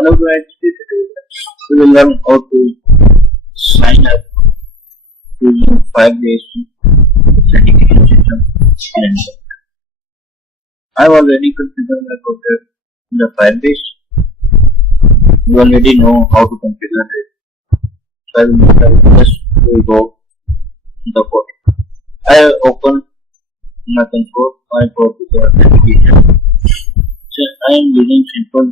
Hello guys, we will learn how to sign up using Firebase authentication system. And I've already configured my computer in the Firebase. You already know how to configure it. So I will just go in the code. I open my console. I go to the authentication. So I am using simple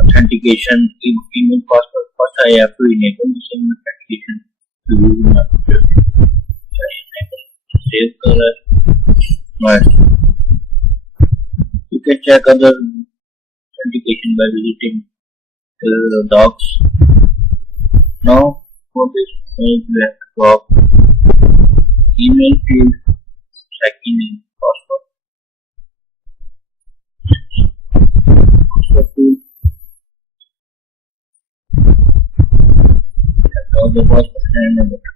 authentication email password. First I have to enable the same authentication to use my computer. So I enable save color. But you can check other authentication by visiting the docs. Now for this page we have to drop email field, check email password. The password and the button.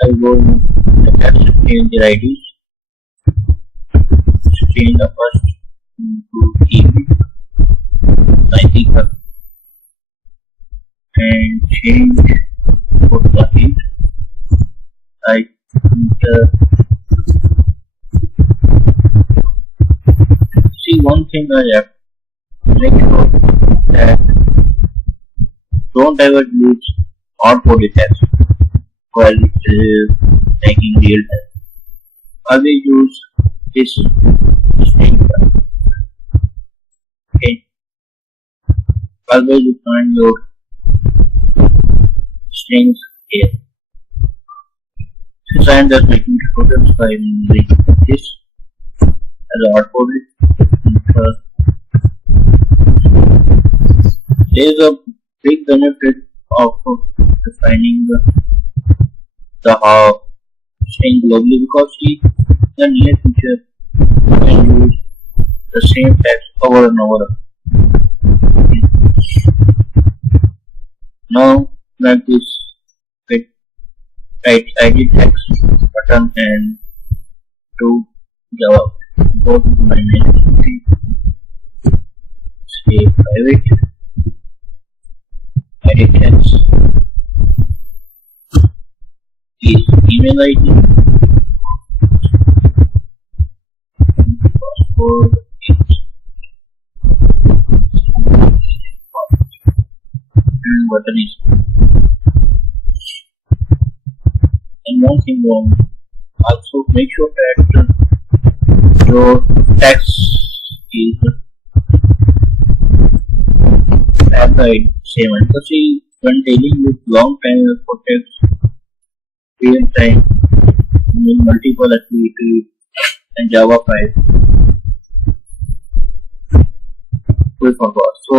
I will go to the text and change the IDs. Change the first to email, ID and change for the hint. I see one thing I have to make sure that don't ever use hard-coded text while taking real time. Always use this string. Okay. Always you find your strings here. Since I am just making tutorials, I am making this as a hard-coded. There is a big benefit of defining the string globally, because in the near future you can use the same text over and over. Now like this, with right ID text button and to Java. Go to my main activity, say private, edit text, is email ID, password, and button is. And one thing more, also make sure that your text is applied same. Because when dealing with long time for text, real time, multiple activities and Java 5, we forgot. So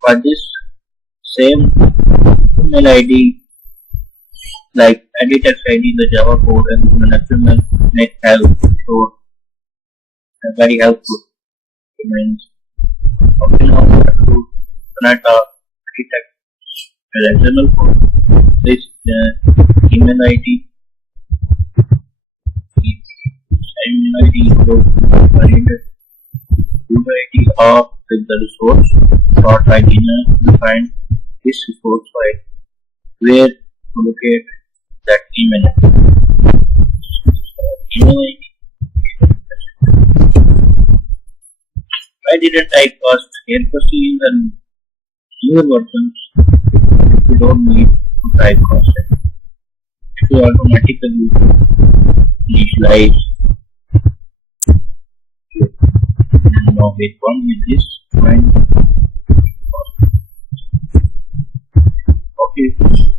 for this same email ID, like edit text ID, the Java code and the national make help. So very helpful. It means okay, now we have to connect our text with external code. This email ID, email ID valid user ID of with the resource dot ID to find this resource file where to locate that email ID. I didn't type first here because in the newer versions you don't need to type first. It will automatically initialize. And now with one with this find. Okay,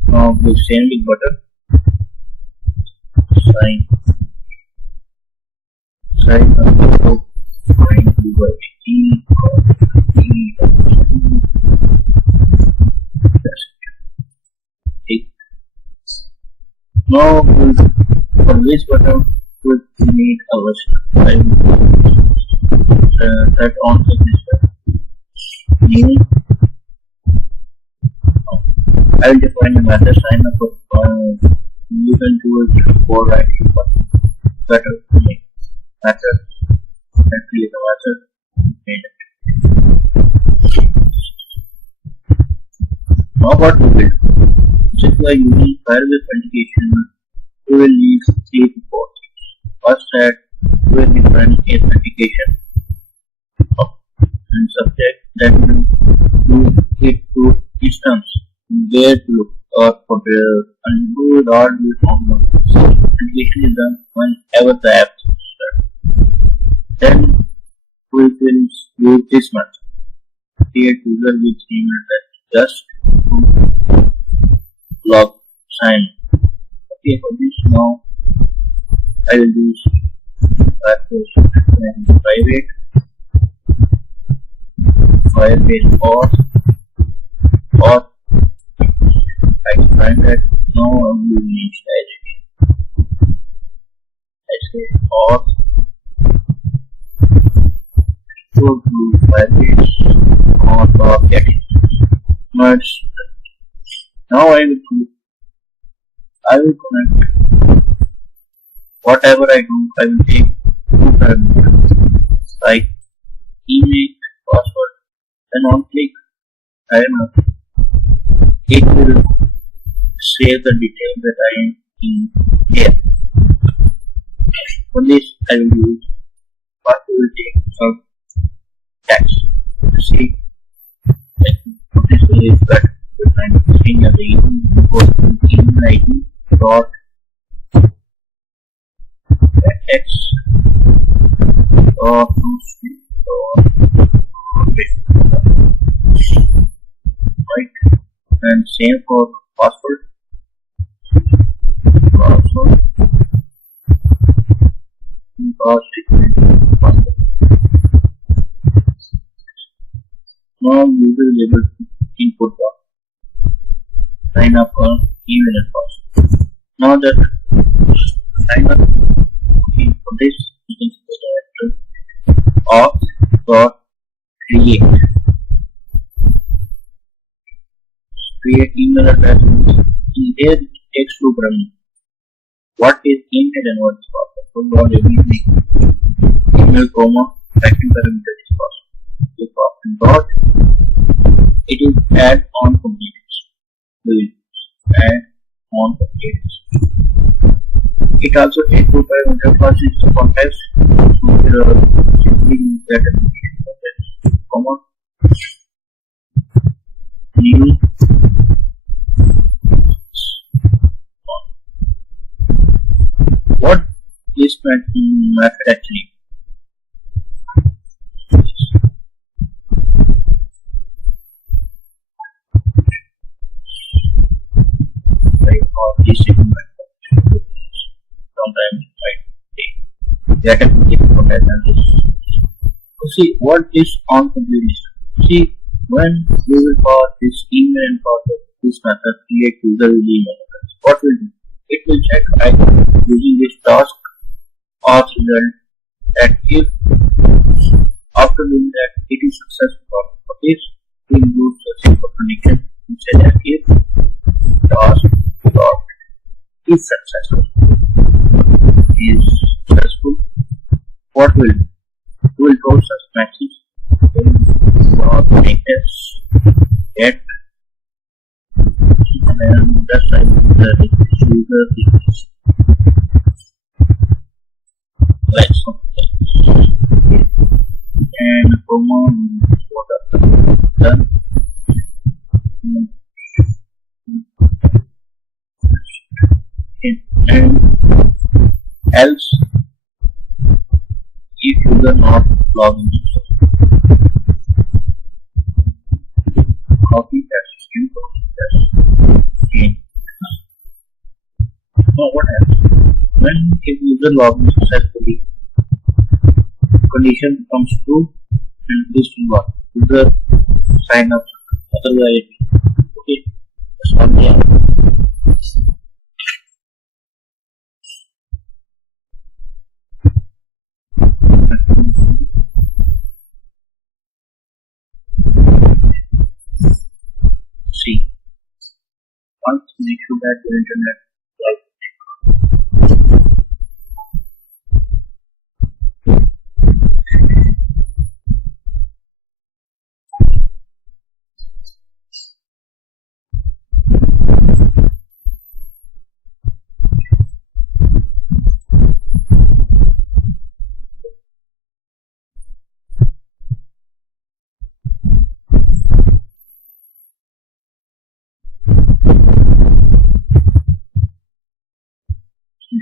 now we'll send the button. Sign up. Find the key. Now for this button we need our set on this new. I will define a method sign up You can do it for writing, but better method. Actually, the method made it. Now what we will do? Since we are using Firebase authentication, we will need 3 to 4 things. First, that we will need authentication and subject that will do it to instance where to look or for the and do it all will found out. Authentication is done whenever the app is started. Then we will use this method. Create user with email address just to log sign. Okay, for this now I will use Firebase and Firebase or I find that now I will use I say or go to Firebase or get merge. Now I will connect whatever I do. I will take 2 parameters like email, password. Then on click, it will save the details that I am in here. For this, I will use what will take some text. See, this is that the kind of thing as the email ID dot text or right, and same for password. Now user is able to input the sign up on email and password. Now that sign up for this, you can see the directory auth.create. Create email address. In here it takes 2 parameters. What is email and what is password? So what is email comma second parameter is password. So password dot it is add on completeness. Add on completeness. It also takes 2 parameters. First is the context. So simply use that context, comma new what is method actually? Sometimes that see what is on completeness. See, when we will call this email and password, this method create user with email address. What will do? It will check using this task or result that if after doing that it is successful. For this, we will use a simple condition to say that if task dot is successful, what will do? We will throw such message latest get and just like the user like something and promo done. And else if user not logging in, copy that string and now what happens when if user logs in successfully, condition comes true and this will work. User sign up, otherwise okay, that's all they are. See, once make sure that your internet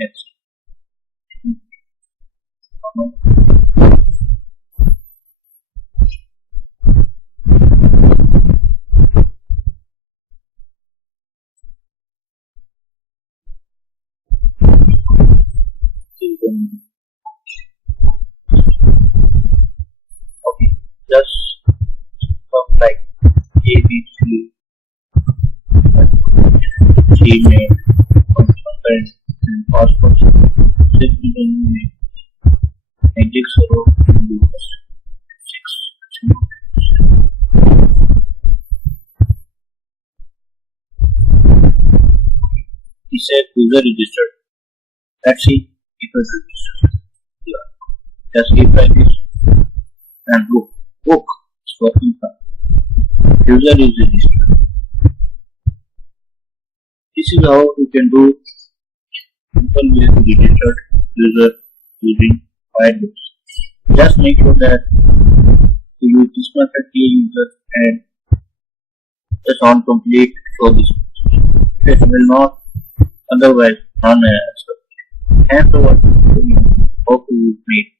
next. Okay, just stuff like ABC, Gmail, content, and passport. Simply the name, magic server, he said user registered. Let's see if it's registered. Yeah. Just keep like this and look. Look, it's working fine. User is registered. This is how you can do simple way to register user using Firebase. Just make sure that you use this method user and just on complete show this. It will not otherwise unanswered. Thanks for watching. Hope you made